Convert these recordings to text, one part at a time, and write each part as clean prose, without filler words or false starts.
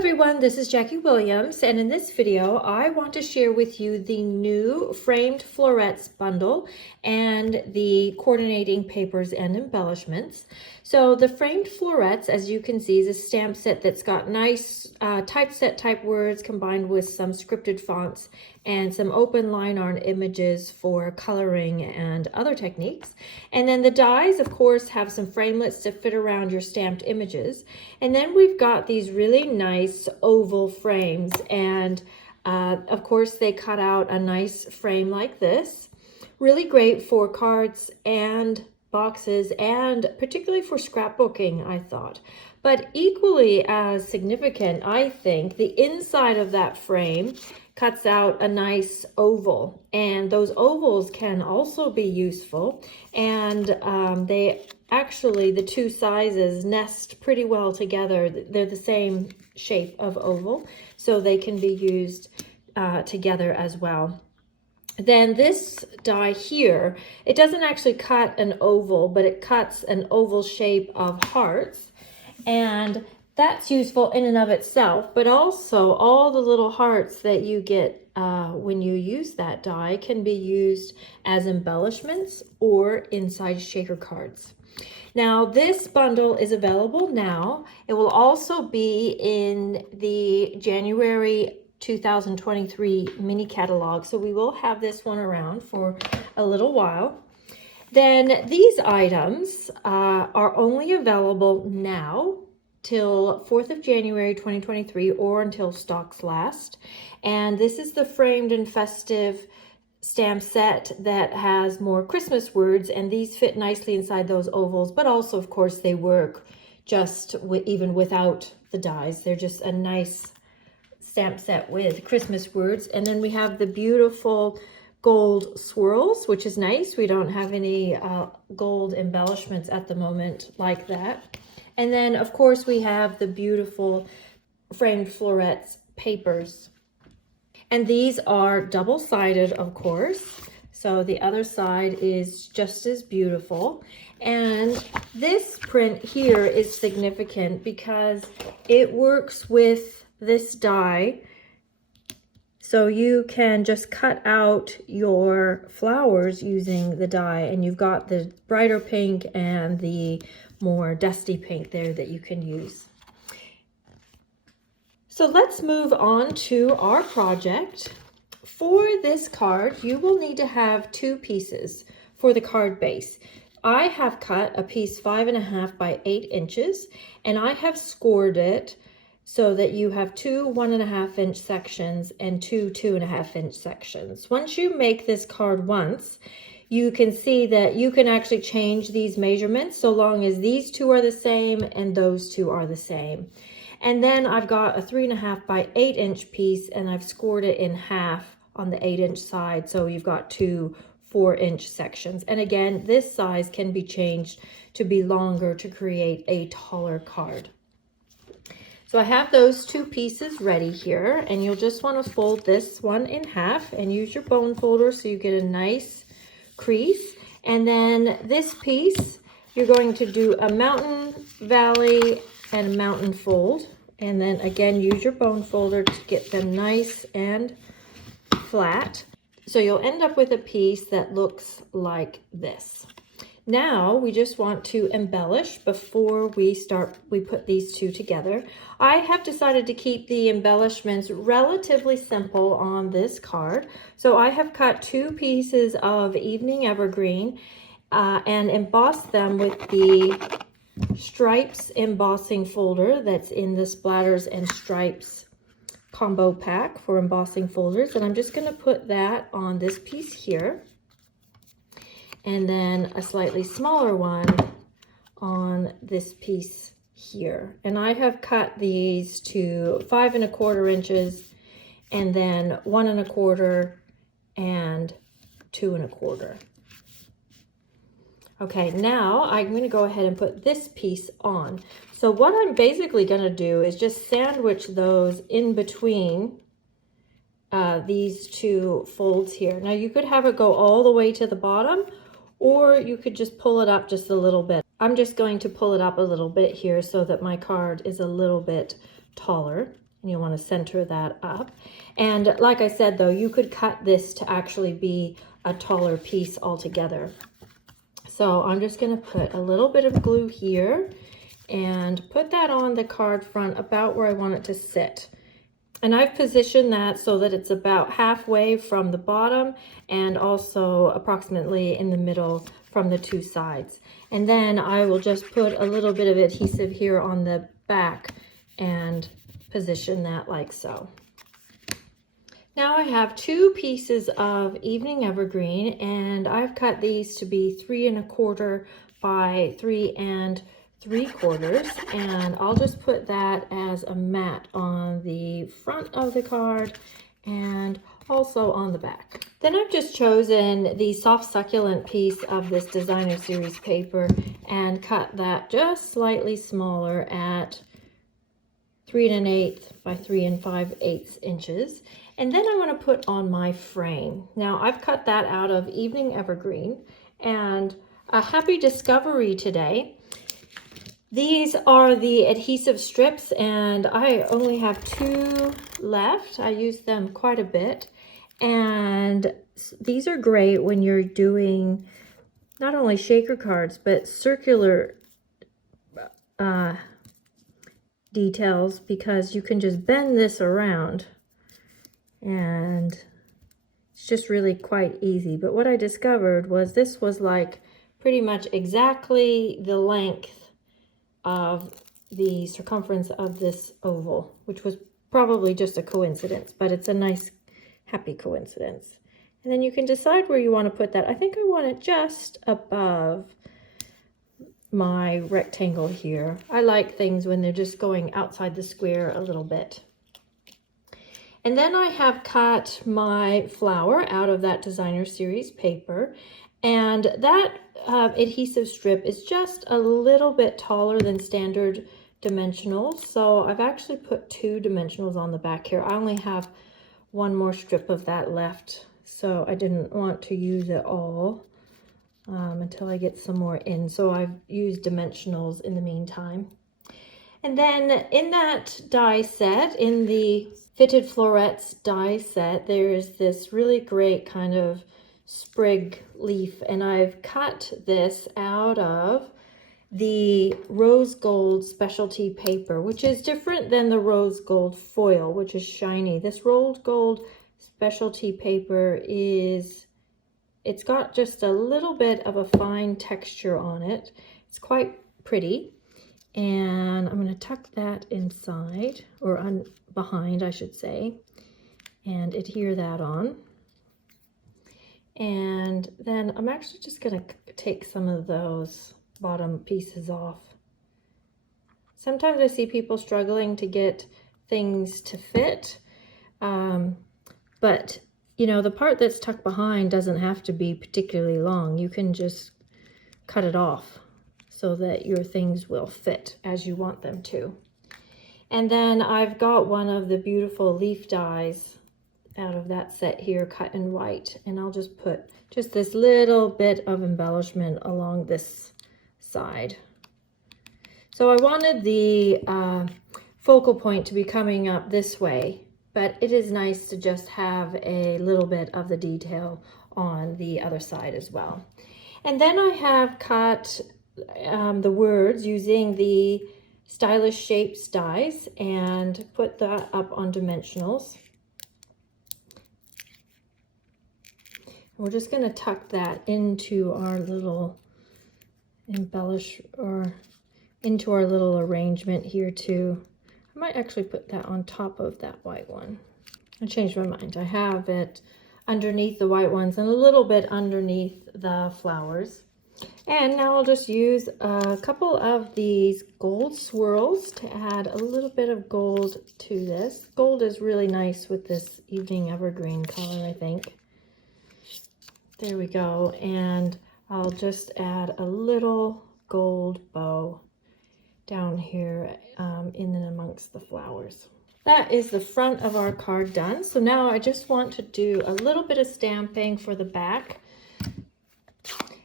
everyone, this is Jackie Williams, and in this video I want to share with you the new Framed Florets bundle and the coordinating papers and embellishments. So the Framed Florets, as you can see, is a stamp set that's got nice typeset type words combined with some scripted fonts and some open line art images for coloring and other techniques. And then the dies, of course, have some framelits to fit around your stamped images. And then we've got these really nice oval frames, and of course they cut out a nice frame like this. Really great for cards and boxes, and particularly for scrapbooking, I thought. But equally as significant, I think, the inside of that frame cuts out a nice oval, and those ovals can also be useful, and they actually, the two sizes nest pretty well together. They're the same shape of oval, so they can be used together as well. Then this die here, it doesn't actually cut an oval, but it cuts an oval shape of hearts, and that's useful in and of itself, but also all the little hearts that you get when you use that die can be used as embellishments or inside shaker cards. Now this bundle is available now. It will also be in the January 2023 mini catalog, so we will have this one around for a little while. Then these items are only available now till 4th of January 2023 or until stocks last. And this is the framed and festive stamp set that has more Christmas words, and these fit nicely inside those ovals, but also of course they work just even without the dies. They're just a nice stamp set with Christmas words. And then we have the beautiful gold swirls, which is nice. We don't have any gold embellishments at the moment like that. And then of course we have the beautiful Framed Florets papers. And these are double-sided, of course. So the other side is just as beautiful. And this print here is significant because it works with this die. So you can just cut out your flowers using the die, and you've got the brighter pink and the more dusty pink there that you can use. So let's move on to our project. For this card, you will need to have two pieces for the card base. I have cut a piece 5.5 by 8 inches, and I have scored it so that you have two 1.5 inch sections and two 2.5 inch sections. Once you make this card once, you can see that you can actually change these measurements so long as these two are the same and those two are the same. And then I've got a 3.5 by 8 inch piece, and I've scored it in half on the 8 inch side. So you've got two 4 inch sections. And again, this size can be changed to be longer to create a taller card. So I have those two pieces ready here, and you'll just want to fold this one in half and use your bone folder so you get a nice crease. And then this piece, you're going to do a mountain, valley, and a mountain fold. And then again, use your bone folder to get them nice and flat. So you'll end up with a piece that looks like this. Now we just want to embellish before we put these two together. I have decided to keep the embellishments relatively simple on this card. So I have cut two pieces of evening evergreen and embossed them with the stripes embossing folder that's in the Splatters and Stripes combo pack for embossing folders. And I'm just going to put that on this piece here, and then a slightly smaller one on this piece here. And I have cut these to 5.25 inches, and then 1.25 and 2.25. Okay, now I'm going to go ahead and put this piece on. So what I'm basically going to do is just sandwich those in between these two folds here. Now you could have it go all the way to the bottom, or you could just pull it up just a little bit. I'm just going to pull it up a little bit here so that my card is a little bit taller. and you want to center that up. And like I said, though, you could cut this to actually be a taller piece altogether. So I'm just going to put a little bit of glue here and put that on the card front about where I want it to sit. And I've positioned that so that it's about halfway from the bottom and also approximately in the middle from the two sides. And then I will just put a little bit of adhesive here on the back and position that like so. Now I have two pieces of evening evergreen, and I've cut these to be 3 1/4 by 3 3/4, and I'll just put that as a mat on the front of the card and also on the back. Then I've just chosen the soft succulent piece of this designer series paper and cut that just slightly smaller at 3 1/8 by 3 5/8 inches. And then I want to put on my frame. Now I've cut that out of evening evergreen, and a happy discovery today. These are the adhesive strips, and I only have 2 left. I use them quite a bit, and these are great when you're doing not only shaker cards but circular details, because you can just bend this around and it's just really quite easy. But what I discovered was this was like pretty much exactly the length of the circumference of this oval, which was probably just a coincidence, but it's a nice happy coincidence. And then you can decide where you want to put that. I think I want it just above my rectangle here. I like things when they're just going outside the square a little bit. And then I have cut my flower out of that designer series paper, and that adhesive strip is just a little bit taller than standard dimensionals. So I've actually put 2 dimensionals on the back here. I only have 1 more strip of that left, so I didn't want to use it all until I get some more in. So I've used dimensionals in the meantime. And then in that die set, in the Fitted Florets die set, there's this really great kind of sprig leaf, and I've cut this out of the rose gold specialty paper, which is different than the rose gold foil, which is shiny. This rose gold specialty paper it's got just a little bit of a fine texture on it. It's quite pretty. And I'm going to tuck that inside, or behind, I should say, and adhere that on. And then I'm actually just going to take some of those bottom pieces off. Sometimes I see people struggling to get things to fit, but you know, the part that's tucked behind doesn't have to be particularly long. You can just cut it off so that your things will fit as you want them to. And then I've got one of the beautiful leaf dies out of that set here, cut in white, and I'll just put just this little bit of embellishment along this side. So I wanted the focal point to be coming up this way, but it is nice to just have a little bit of the detail on the other side as well. And then I have cut the words using the Stylish Shapes dies and put that up on dimensionals. We're just going to tuck that into our little into our little arrangement here too. I might actually put that on top of that white one. I changed my mind. I have it underneath the white ones and a little bit underneath the flowers. And now I'll just use a couple of these gold swirls to add a little bit of gold to this. Gold is really nice with this evening evergreen color, I think. There we go. And I'll just add a little gold bow down here in and amongst the flowers. That is the front of our card done. So now I just want to do a little bit of stamping for the back.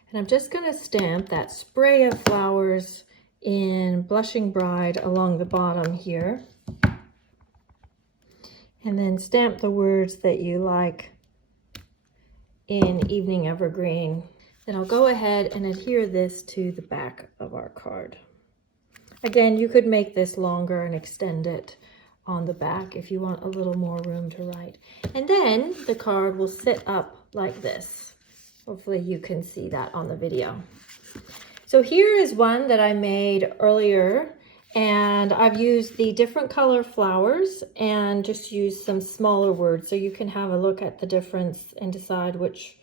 And I'm just going to stamp that spray of flowers in Blushing Bride along the bottom here. And then stamp the words that you like in Evening Evergreen. Then I'll go ahead and adhere this to the back of our card. Again, you could make this longer and extend it on the back if you want a little more room to write. And then the card will sit up like this. Hopefully you can see that on the video. So here is one that I made earlier, and I've used the different color flowers and just used some smaller words so you can have a look at the difference and decide which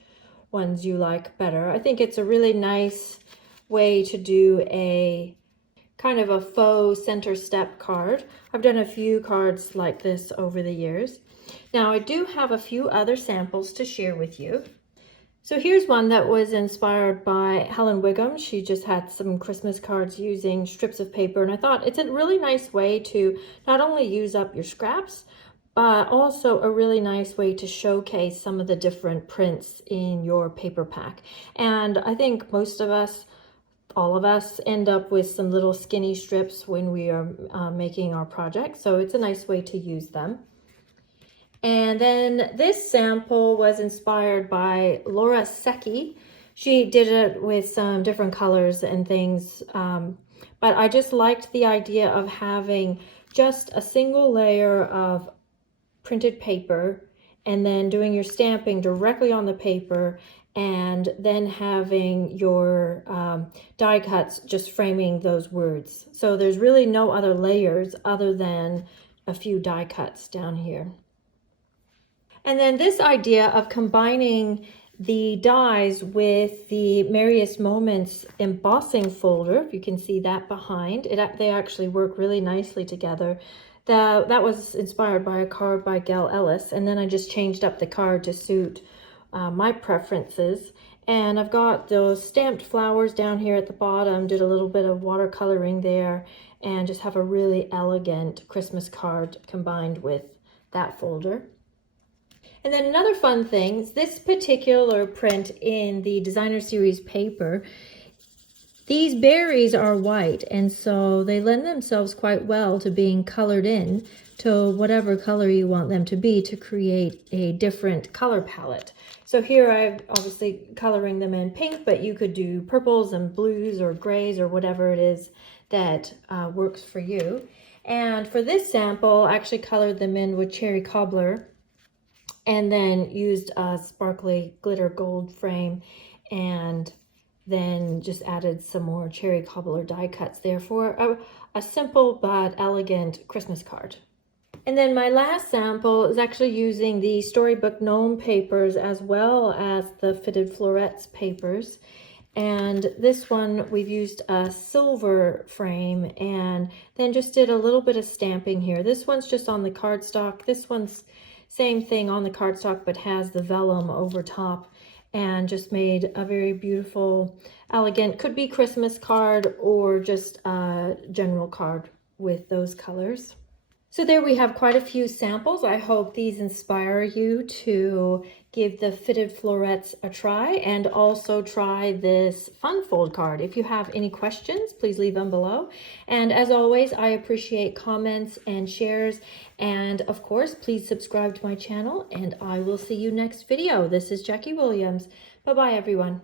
ones you like better. I think it's a really nice way to do a kind of a faux center step card. I've done a few cards like this over the years. Now I do have a few other samples to share with you. So here's one that was inspired by Helen Wiggum. She just had some Christmas cards using strips of paper, and I thought it's a really nice way to not only use up your scraps, but also a really nice way to showcase some of the different prints in your paper pack. And I think most of us, all of us, end up with some little skinny strips when we are making our project, so it's a nice way to use them. And then this sample was inspired by Laura Secchi. She did it with some different colors and things, but I just liked the idea of having just a single layer of printed paper and then doing your stamping directly on the paper, and then having your die cuts just framing those words. So there's really no other layers other than a few die cuts down here. And then this idea of combining the dies with the Merriest Moments embossing folder, if you can see that behind, they actually work really nicely together. That was inspired by a card by Gail Ellis, and then I just changed up the card to suit my preferences. And I've got those stamped flowers down here at the bottom, did a little bit of watercoloring there, and just have a really elegant Christmas card combined with that folder. And then another fun thing is this particular print in the Designer Series paper. These berries are white, and so they lend themselves quite well to being colored in to whatever color you want them to be to create a different color palette. So here I'm obviously coloring them in pink, but you could do purples and blues or grays or whatever it is that works for you. And for this sample, I actually colored them in with cherry cobbler and then used a sparkly glitter gold frame, and then just added some more cherry cobbler die cuts there for a simple but elegant Christmas card. And then my last sample is actually using the Storybook Gnome papers as well as the Fitted Florets papers. And this one we've used a silver frame and then just did a little bit of stamping here. This one's just on the cardstock. This one's same thing on the cardstock but has the vellum over top, and just made a very beautiful, elegant, could be Christmas card or just a general card with those colors. So there we have quite a few samples. I hope these inspire you to give the Fitted Florets a try and also try this fun fold card. If you have any questions, please leave them below. And as always, I appreciate comments and shares. And of course, please subscribe to my channel and I will see you next video. This is Jackie Williams. Bye-bye, everyone.